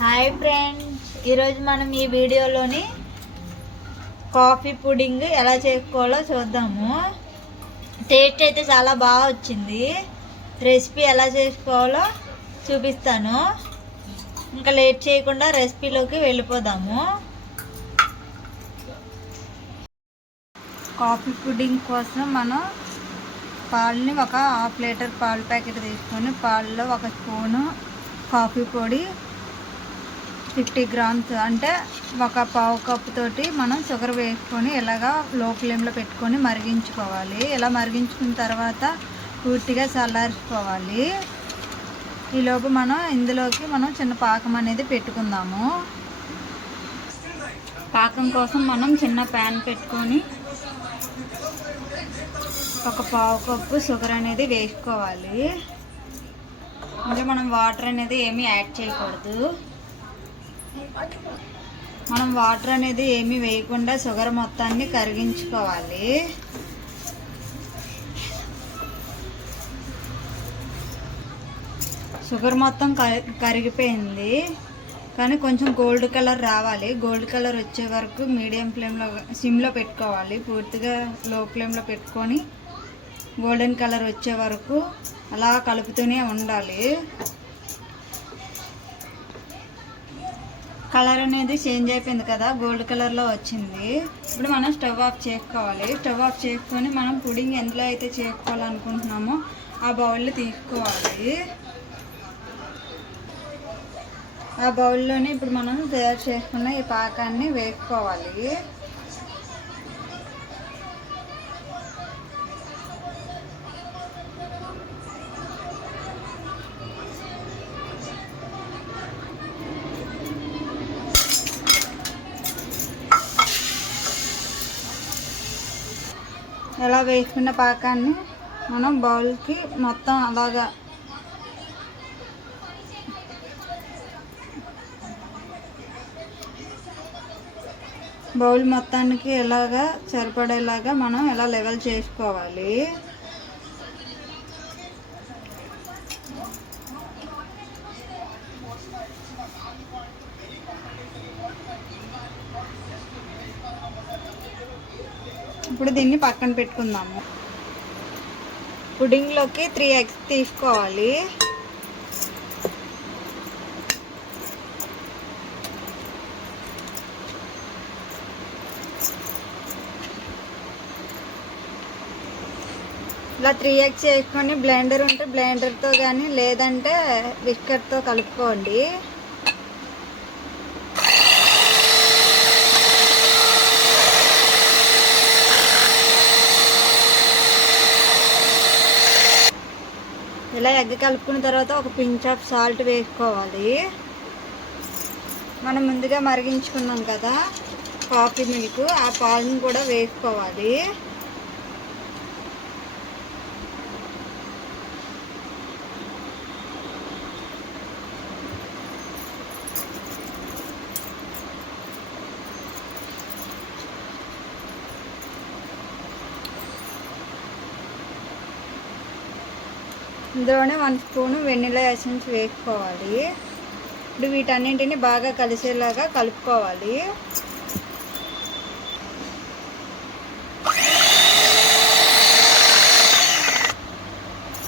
Hi friends, ఈరోజు మనం ఈ వీడియోలోని కాఫీ పుడింగ్ ఎలా చేసుకోవాలో చూద్దాము. టేస్ట్ అయితే చాలా బాగా వచ్చింది. రెసిపీ ఎలా చేసుకోవాలో చూపిస్తాను. ఇంకా లేట్ చేయకుండా రెసిపీలోకి వెళ్ళిపోదాము. కాఫీ పుడింగ్ కోసం మనం పాలని ఒక హాఫ్ లీటర్ పాల ప్యాకెట్ తీసుకొని పాలలో ఒక స్పూను కాఫీ పొడి 50 గ్రామ్స్ అంటే ఒక పావు కప్పు తోటి మనం షుగర్ వేసుకొని ఇలాగా లో ఫ్లేమ్లో పెట్టుకొని మరిగించుకోవాలి. ఇలా మరిగించుకున్న తర్వాత పూర్తిగా చల్లార్చుకోవాలి. ఈలోపు మనం ఇందులోకి చిన్న పాకం అనేది పెట్టుకుందాము. పాకం కోసం మనం చిన్న ప్యాన్ పెట్టుకొని ఒక పావు కప్పు షుగర్ అనేది వేసుకోవాలి. అంటే మనం వాటర్ అనేది ఏమీ యాడ్ చేయకూడదు. మనం వాటర్ అనేది ఏమీ వేయకుండా షుగర్ మొత్తాన్ని కరిగించుకోవాలి. షుగర్ మొత్తం కరిగిపోయింది, కానీ కొంచెం గోల్డ్ కలర్ రావాలి. గోల్డ్ కలర్ వచ్చే వరకు మీడియం ఫ్లేమ్లో సిమ్లో పెట్టుకోవాలి. పూర్తిగా లో ఫ్లేమ్లో పెట్టుకొని గోల్డెన్ కలర్ వచ్చే వరకు అలా కలుపుతూనే ఉండాలి. కలర్ అనేది చేంజ్ అయిపోయింది కదా, గోల్డ్ కలర్లో వచ్చింది. ఇప్పుడు మనం స్టవ్ ఆఫ్ చేసుకోవాలి. స్టవ్ ఆఫ్ చేసుకొని మనం పుడింగ్ ఎందులో అయితే చేసుకోవాలనుకుంటున్నామో ఆ బౌల్లో తీసుకోవాలి. ఆ బౌల్లోనే ఇప్పుడు మనం తయారు చేసుకున్న ఈ పాకాన్ని వేసుకోవాలి. ఎలా వేసుకున్న పాకాన్ని మనం బౌల్కి మొత్తం అలాగా బౌల్ మొత్తానికి ఎలాగా సరిపడేలాగా మనం ఎలా లెవెల్ చేసుకోవాలి. ఇప్పుడు దీన్ని పక్కన పెట్టుకుందాము. పుడింగ్లోకి 3 eggs తీసుకోవాలి. ఇలా 3 eggs వేసుకొని బ్లెండర్ ఉంటే బ్లెండర్తో కానీ లేదంటే విస్కర్తో కలుపుకోండి. ఇలా ఎగ్ కలుపుకున్న తర్వాత ఒక పించ్ ఆఫ్ సాల్ట్ వేసుకోవాలి. మనం ముందుగా మరిగించుకున్నాం కదా కాఫీ మిల్క్, ఆ పాలను కూడా వేసుకోవాలి. ఇందులోనే 1 స్పూను వెనిలా ఎసెన్స్ వేసుకోవాలి. ఇప్పుడు వీటన్నింటిని బాగా కలిసేలాగా కలుపుకోవాలి.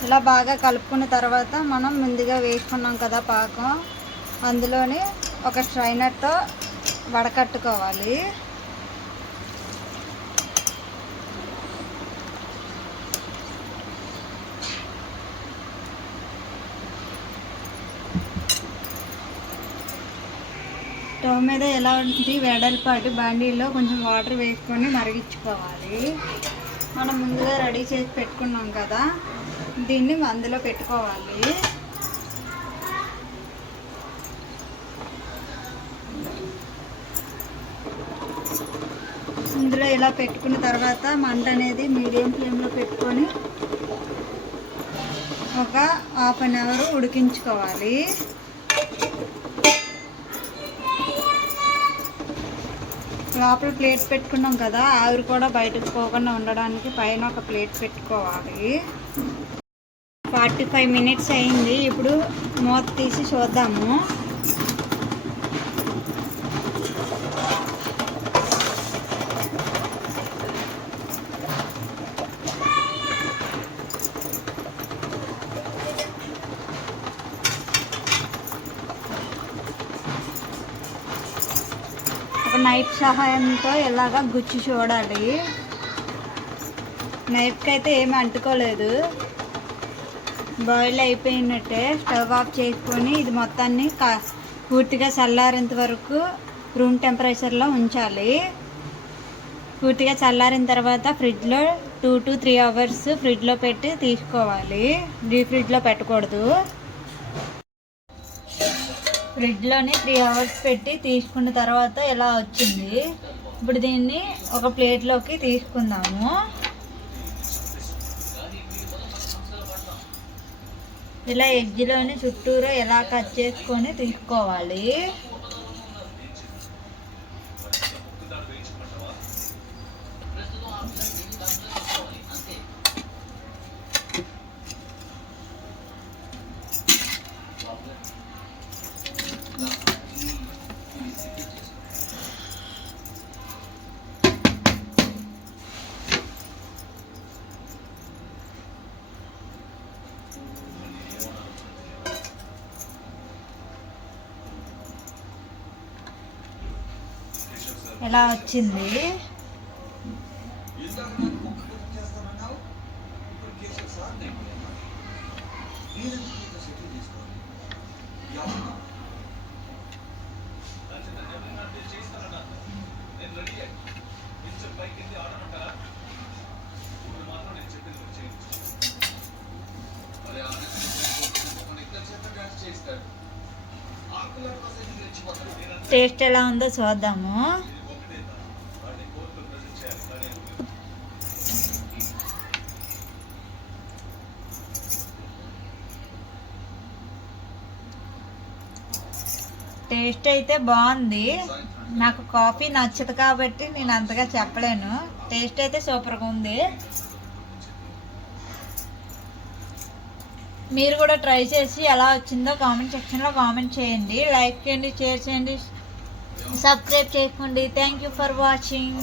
ఇలా బాగా కలుపుకున్న తర్వాత మనం ముందుగా వేసుకున్నాం కదా పాకం, అందులోని ఒక స్ట్రైనర్తో వడకట్టుకోవాలి. స్టవ్ మీద ఎలాంటి వెడల్పాటి బాండీలో కొంచెం వాటర్ వేసుకొని మరిగించుకోవాలి. మనం ముందుగా రెడీ చేసి పెట్టుకున్నాం కదా, దీన్ని అందులో పెట్టుకోవాలి. ఇందులో ఇలా పెట్టుకున్న తర్వాత మంట అనేది మీడియం ఫ్లేమ్లో పెట్టుకొని ఒక 1/2 అవర్ ఉడికించుకోవాలి. లోపల ప్లేట్ పెట్టుకున్నాం కదా, ఆవిరి కూడా బయటకు పోకుండా ఉండడానికి పైన ఒక ప్లేట్ పెట్టుకోవాలి. 45 minutes అయింది. ఇప్పుడు మూత తీసి చూద్దాము. ఒక నైఫ్ సహాయంతో ఇలాగా గుచ్చి చూడాలి. నైఫ్కి అయితే ఏమి అంటుకోలేదు. బాయిల్ అయిపోయినట్టే. స్టవ్ ఆఫ్ చేసుకొని ఇది మొత్తాన్ని పూర్తిగా చల్లారేంత వరకు రూమ్ టెంపరేచర్లో ఉంచాలి. పూర్తిగా చల్లారిన తర్వాత ఫ్రిడ్జ్లో 2 to 3 hours ఫ్రిడ్జ్లో పెట్టి తీసుకోవాలి. డీప్ ఫ్రిడ్జ్లో పెట్టకూడదు. ఫ్రిడ్జ్లోని 3 hours పెట్టి తీసుకున్న తర్వాత ఇలా వచ్చింది. ఇప్పుడు దీన్ని ఒక ప్లేట్లోకి తీసుకుందాము. ఇలా ఎగ్లోని చుట్టూరా ఎలా కట్ చేసుకొని తీసుకోవాలి. ఎలా వచ్చింది. టేస్ట్ ఎలా ఉందో చూద్దాము. టేస్ట్ అయితే బాగుంది. నాకు కాఫీ నచ్చదు కాబట్టి నేను అంతగా చెప్పలేను. టేస్ట్ అయితే సూపర్గా ఉంది. మీరు కూడా ట్రై చేసి ఎలా వచ్చిందో కామెంట్ సెక్షన్లో కామెంట్ చేయండి. లైక్ చేయండి, షేర్ చేయండి, సబ్స్క్రైబ్ చేసుకోండి. Thank you for watching.